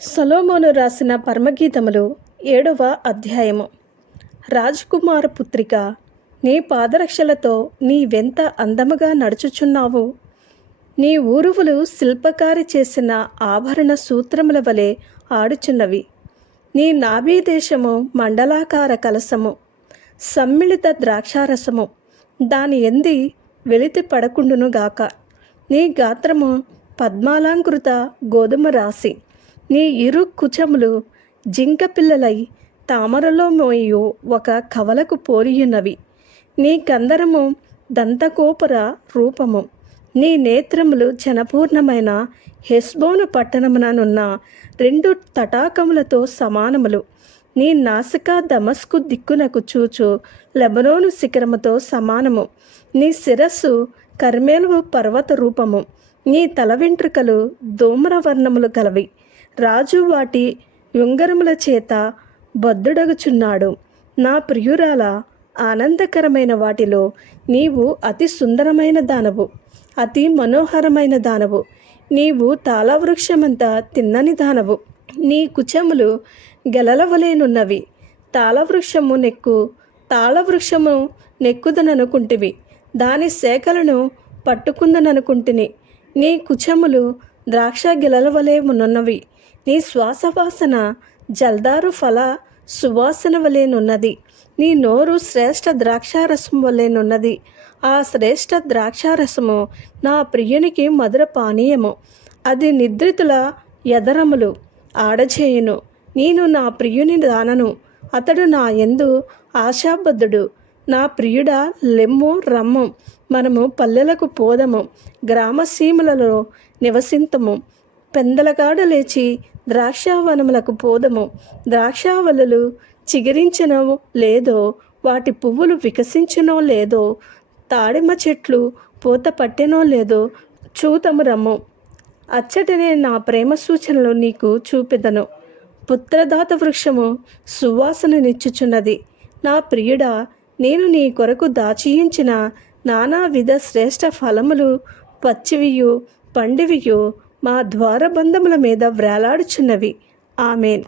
సొలోమోను రాసిన పరమగీతములు ఏడవ అధ్యాయము. రాజకుమార పుత్రిక నీ పాదరక్షలతో నీవెంత అందముగా నడుచుచున్నావు. నీ ఊరువులు శిల్పకారి చేసిన ఆభరణ సూత్రముల వలె ఆడుచున్నవి. నీ నాభీదేశము మండలాకార కలసము సమ్మిళిత ద్రాక్షారసము. దాని ఎంది వెలితి పడకుండునుగాక. నీ గాత్రము పద్మాలాంకృత గోధుమ రాశి. నీ ఇరు కుచములు జింక పిల్లలై తామరలో మోయు ఒక కవలకు పోలియున్నవి నీ కందరము దంతకోపుర రూపము. నీ నేత్రములు జనపూర్ణమైన హెస్బోను పట్టణముననున్న రెండు తటాకములతో సమానములు. నీ నాసిక దమస్కు దిక్కునకు చూచు లెబనోను శిఖరముతో సమానము. నీ శిరస్సు కర్మేలు పర్వత రూపము. నీ తల వెంట్రుకలు ధూమ్రవర్ణములు గలవి. రాజు వాటి ఉంగరముల చేత బద్దుడగుచున్నాడు. నా ప్రియురాల ఆనందకరమైన వాటిలో నీవు అతి సుందరమైన దానవు అతి మనోహరమైన దానవు. నీవు తాళవృక్షమంత తిన్నని దానవు. నీ కుచములు గెలలవలేనున్నవి తాళవృక్షము నెక్కు తాళవృక్షము నెక్కుదననుకుంటివి. దాని శాఖలను పట్టుకుందననుకుంటుని. నీ కుచములు ద్రాక్ష గిలల ఉన్నవి నీ శ్వాసవాసన జల్దారు ఫల సువాసన వలెనున్నది. నీ నోరు శ్రేష్ఠ ద్రాక్షారసం వలెనున్నది. ఆ శ్రేష్ఠ ద్రాక్షారసము నా ప్రియునికి మధుర పానీయము. అది నిద్రితుల ఎదరములు ఆడచేయును నేను నా ప్రియుని దానను. అతడు నా ఎందు ఆశాబద్ధుడు. నా ప్రియుడ లెమ్ము రమ్ము. మనము పల్లెలకు పోదము. గ్రామసీమలలో నివసింతము. పెందలగాడ లేచి ద్రాక్షావనములకు పోదము. ద్రాక్షావలలు చిగురించనో లేదో వాటి పువ్వులు వికసించనో లేదో తాడిమ చెట్లు పూత పట్టెనో లేదో చూతము రమ్ము. అచ్చటనే నా ప్రేమ సూచనలు నీకు చూపెదను. పుత్రదాత వృక్షము సువాసననిచ్చుచున్నది నా ప్రియుడా నేను నీ కొరకు దాచియించిన నానావిధ శ్రేష్ఠ ఫలములు పచ్చివియు పండివియు మా ద్వారబంధముల మీద వ్రేలాడుచున్నవి. ఆమెన్.